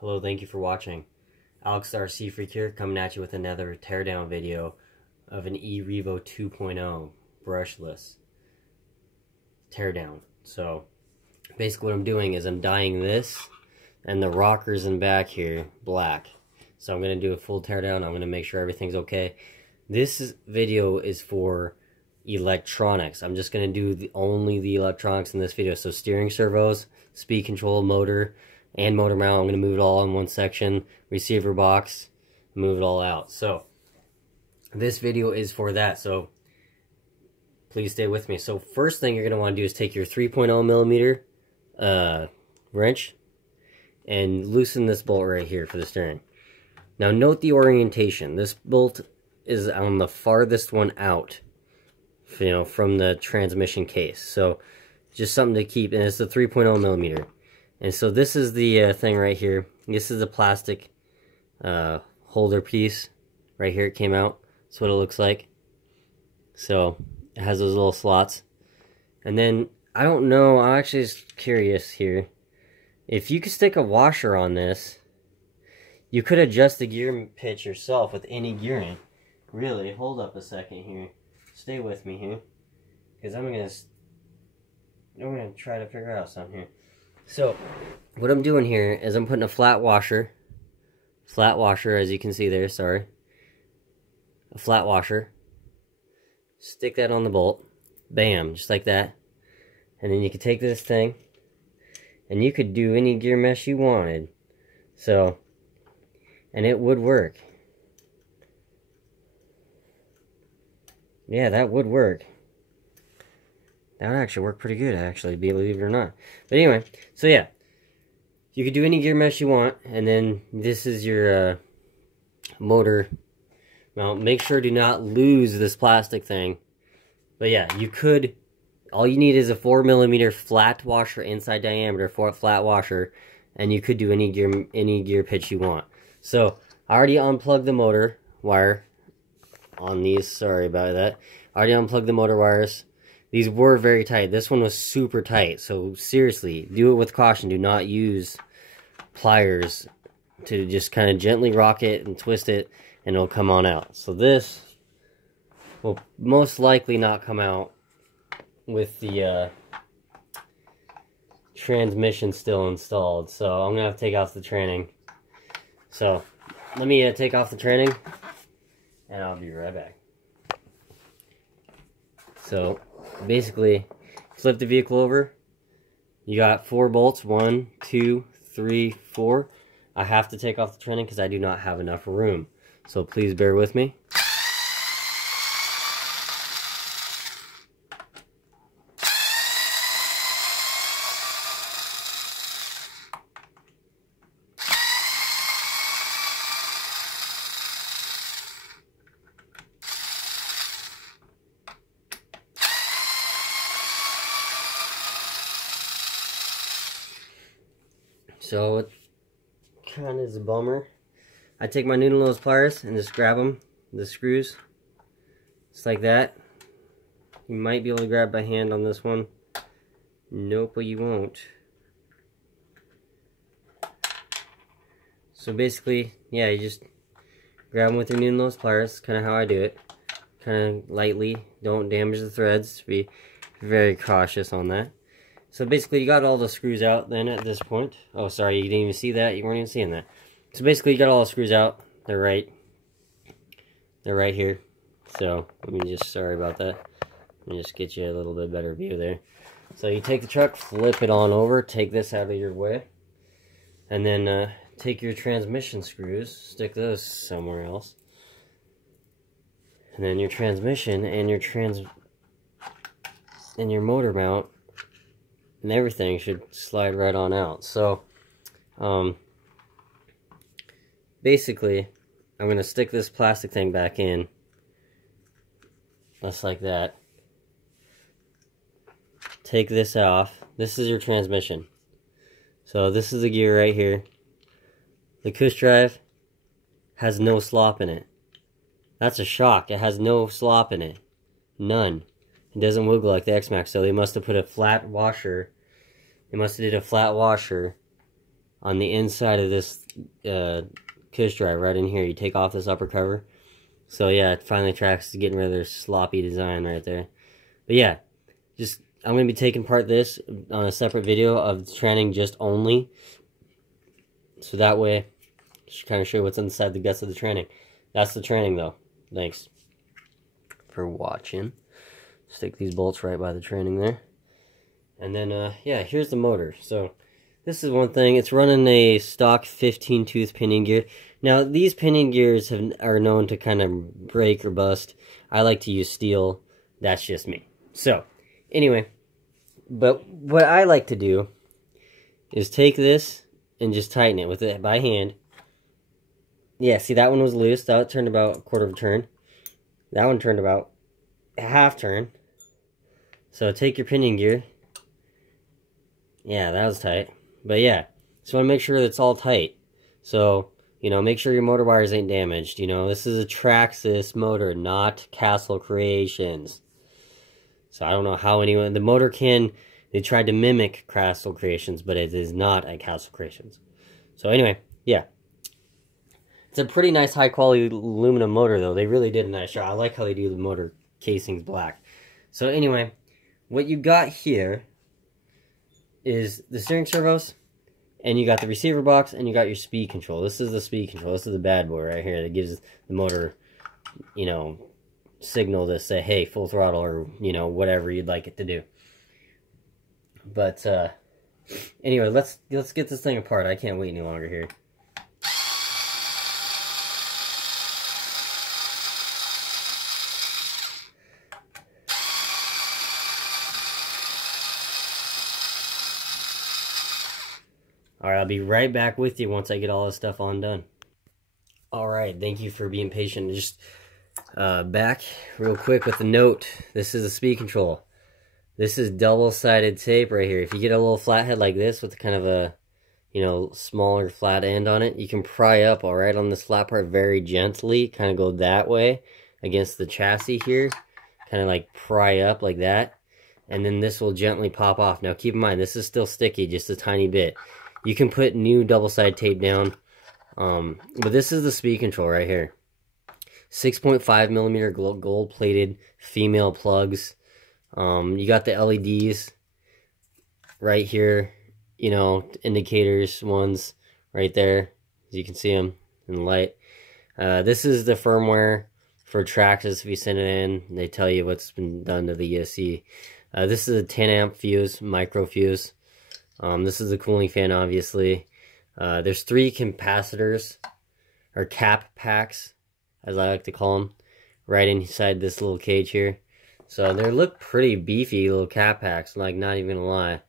Hello, thank you for watching. Alex the RC Freak here, coming at you with another teardown video of an revo 2.0 brushless teardown. So basically what I'm doing is I'm dyeing this and the rockers in back here black. So I'm going to do a full teardown. I'm going to make sure everything's okay. This video is for electronics. I'm just going to do only the electronics in this video. So steering servos, speed control, motor, and motor mount. I'm going to move it all in one section. Receiver box, move it all out. So this video is for that. So please stay with me. So first thing you're going to want to do is take your 3.0 millimeter wrench and loosen this bolt right here for the steering. Now note the orientation. This bolt is on the farthest one out, you know, from the transmission case. So just something to keep, and it's the 3.0 millimeter. And so this is the thing right here. This is the plastic holder piece right here. It came out. That's what it looks like. So it has those little slots. And then I don't know, I'm actually just curious here. If you could stick a washer on this, you could adjust the gear pitch yourself with any gearing. Really, hold up a second here. Stay with me here, because I'm gonna try to figure out something here. So what I'm doing here is I'm putting a flat washer as you can see there, sorry. A flat washer. Stick that on the bolt. Bam, just like that. And then you could take this thing and you could do any gear mesh you wanted. So, and it would work. Yeah, that would work. That would actually work pretty good, actually, believe it or not. But anyway, so yeah. You could do any gear mesh you want, and then this is your motor mount. Make sure to not lose this plastic thing. But yeah, you could, all you need is a 4 millimeter flat washer, inside diameter, flat washer, and you could do any gear pitch you want. So, I already unplugged the motor wire on these, sorry about that. I already unplugged the motor wires. These were very tight. This one was super tight. So seriously, do it with caution. Do not use pliers to just kind of gently rock it and twist it, and it'll come on out. So this will most likely not come out with the transmission still installed. So I'm going to have to take off the training. So let me take off the training, and I'll be right back. So basically, flip the vehicle over. You got 4 bolts. 1, 2, 3, 4. I have to take off the training because I do not have enough room. So please bear with me. So it kind of is a bummer. I take my noodle nose pliers and just grab them, the screws, just like that. You might be able to grab by hand on this one. Nope, but you won't. So basically, yeah, you just grab them with your noodle nose pliers. Kind of how I do it. Kind of lightly. Don't damage the threads. Be very cautious on that. So basically, you got all the screws out then at this point. Oh, sorry, you didn't even see that. You weren't even seeing that. So basically, you got all the screws out. They're right here. So let me just, sorry about that. Let me just get you a little bit better view there. So you take the truck, flip it on over, take this out of your way, and then take your transmission screws, stick those somewhere else, and then your transmission and your motor mount. And everything should slide right on out. So, basically, I'm going to stick this plastic thing back in. Just like that. Take this off. This is your transmission. So, this is the gear right here. The push drive has no slop in it. That's a shock. It has no slop in it. None. It doesn't wiggle like the X-Max, so they must have put a flat washer. They must have did a flat washer on the inside of this push drive right in here. You take off this upper cover. So yeah, it finally tracks to getting rid of their sloppy design right there. But yeah, just I'm going to be taking part this on a separate video of the tranning just only. So that way, just kind of show you what's inside the guts of the tranning. That's the tranning though. Thanks for watching. Stick these bolts right by the tranning there. And then, yeah, here's the motor. So this is one thing. It's running a stock 15 tooth pinion gear. Now, these pinion gears are known to kind of break or bust. I like to use steel. That's just me. So, anyway, but what I like to do is take this and just tighten it with it by hand. Yeah, see, that one was loose. That turned about a quarter of a turn. That one turned about a half turn. So take your pinion gear. Yeah, that was tight. But yeah, just want to make sure that it's all tight. So, you know, make sure your motor wires ain't damaged. You know, this is a Traxxas motor, not Castle Creations. So I don't know how anyone... The motor can... They tried to mimic Castle Creations, but it is not a Castle Creations. So anyway, yeah. It's a pretty nice high-quality aluminum motor, though. They really did a nice job. I like how they do the motor casings black. So anyway, what you got here is the steering servos, and you got the receiver box, and you got your speed control. This is the speed control. This is the bad boy right here that gives the motor, you know, signal to say, hey, full throttle, or, you know, whatever you'd like it to do. But, anyway, let's get this thing apart. I can't wait any longer here. Alright, I'll be right back with you once I get all this stuff undone. Alright, thank you for being patient. Just back real quick with the note. This is the speed control. This is double-sided tape right here. If you get a little flathead like this with kind of a, you know, smaller flat end on it, you can pry up, alright, on this flat part very gently. Kind of go that way against the chassis here. Kind of like pry up like that. And then this will gently pop off. Now keep in mind, this is still sticky, just a tiny bit. You can put new double-sided tape down, but this is the speed control right here. 6.5 millimeter gold-plated female plugs. You got the LEDs right here, you know, indicators ones right there, as you can see them in the light. This is the firmware for Traxxas. If you send it in, they tell you what's been done to the ESC. This is a 10 amp fuse, micro fuse. This is the cooling fan, obviously. There's 3 capacitors, or cap packs, as I like to call them, right inside this little cage here. So they look pretty beefy little cap packs, like, not even gonna lie.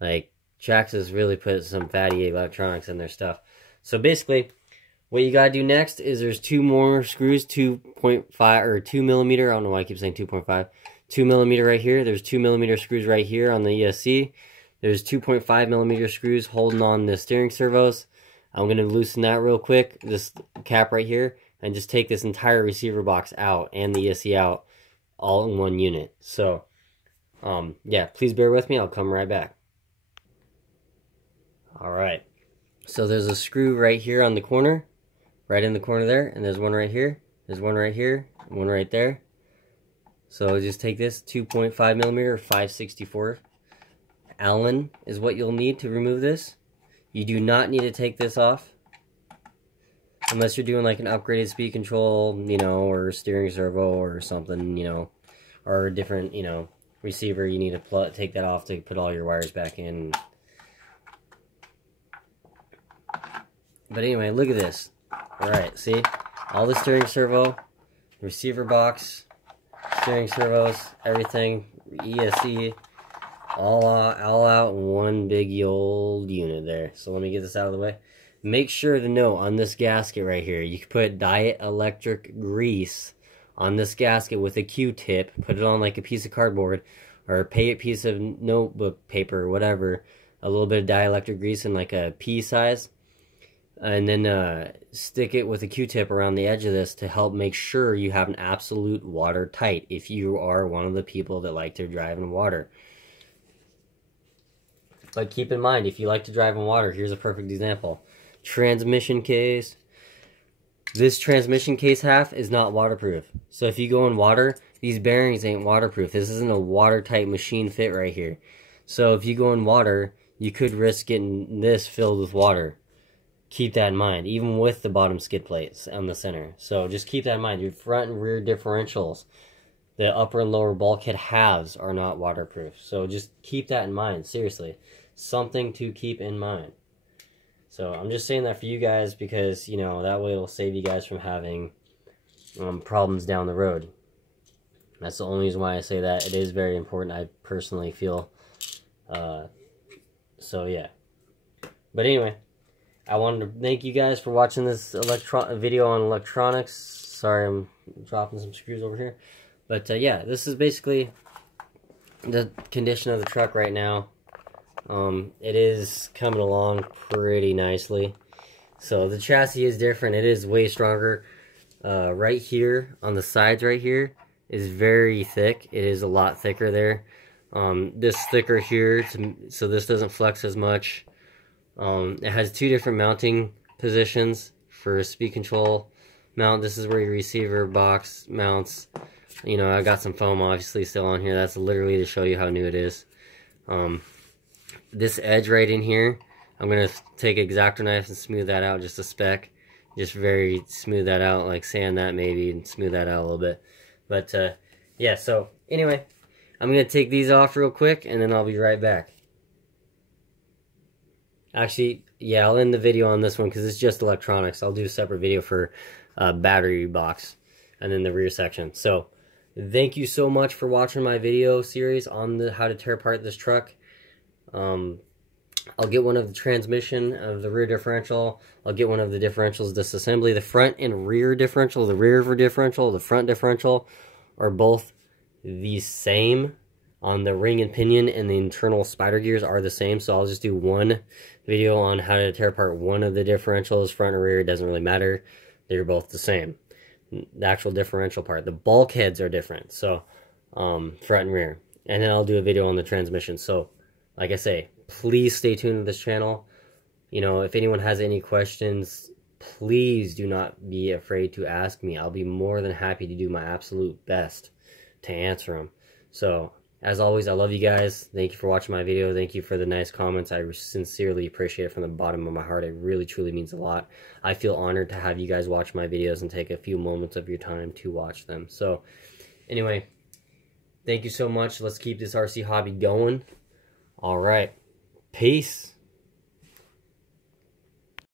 Like, Traxxas really put some fatty electronics in their stuff. So basically, what you gotta do next is there's 2 more screws, 2.5 or 2 millimeter. I don't know why I keep saying 2.5. 2 millimeter right here. There's 2 millimeter screws right here on the ESC. There's 2.5 millimeter screws holding on the steering servos. I'm going to loosen that real quick, this cap right here, and just take this entire receiver box out and the ESC out all in one unit. So, yeah, please bear with me. I'll come right back. Alright, so there's a screw right here on the corner, right in the corner there, and there's one right here, there's one right here, one right there. So just take this 2.5 millimeter, 5/64 Allen is what you'll need to remove this. You do not need to take this off unless you're doing like an upgraded speed control, you know, or steering servo or something, you know, or a different, you know, receiver. You need to take that off to put all your wires back in. But anyway, look at this. Alright, see? All the steering servo, receiver box, steering servos, everything, ESC, all out in one big old unit there. So let me get this out of the way. Make sure to note on this gasket right here, you can put dielectric grease on this gasket with a Q-tip. Put it on like a piece of cardboard or a piece of notebook paper or whatever. A little bit of dielectric grease in like a pea size. And then stick it with a Q-tip around the edge of this to help make sure you have an absolute watertight if you are one of the people that like to drive in water. But keep in mind, if you like to drive in water, here's a perfect example. Transmission case. This transmission case half is not waterproof. So if you go in water, these bearings ain't waterproof. This isn't a watertight machine fit right here. So if you go in water, you could risk getting this filled with water. Keep that in mind, even with the bottom skid plates on the center. So just keep that in mind. Your front and rear differentials, the upper and lower bulkhead halves are not waterproof. So just keep that in mind, seriously. Something to keep in mind. So I'm just saying that for you guys because, you know, that way it'll save you guys from having problems down the road. That's the only reason why I say that. It is very important, I personally feel. So yeah. But anyway, I wanted to thank you guys for watching this video on electronics. Sorry, I'm dropping some screws over here. But yeah, this is basically the condition of the truck right now. It is coming along pretty nicely. So the chassis is different. It is way stronger. Right here, on the sides right here, is very thick. It is a lot thicker there. This thicker here, so this doesn't flex as much. It has two different mounting positions for speed control mount. This is where your receiver box mounts. You know, I got some foam obviously still on here. That's literally to show you how new it is. This edge right in here, I'm going to take an X-Acto knife and smooth that out just a speck. Just very smooth that out, like sand that maybe, and smooth that out a little bit. But yeah, so anyway, I'm going to take these off real quick and then I'll be right back. Actually, yeah, I'll end the video on this one because it's just electronics. I'll do a separate video for battery box and then the rear section. So, thank you so much for watching my video series on the how to tear apart this truck. I'll get one of the transmission of the rear differential. I'll get one of the differentials disassembly. The front and rear differential, the rear differential, the front differential are both the same. On the ring and pinion and the internal spider gears are the same, so I'll just do one video on how to tear apart one of the differentials, front or rear. It doesn't really matter. They're both the same. The actual differential part. The bulkheads are different, so front and rear. And then I'll do a video on the transmission. So, like I say, please stay tuned to this channel. You know, if anyone has any questions, please do not be afraid to ask me. I'll be more than happy to do my absolute best to answer them. So, as always, I love you guys. Thank you for watching my video. Thank you for the nice comments. I sincerely appreciate it from the bottom of my heart. It really, truly means a lot. I feel honored to have you guys watch my videos and take a few moments of your time to watch them. So, anyway, thank you so much. Let's keep this RC hobby going. All right. Peace.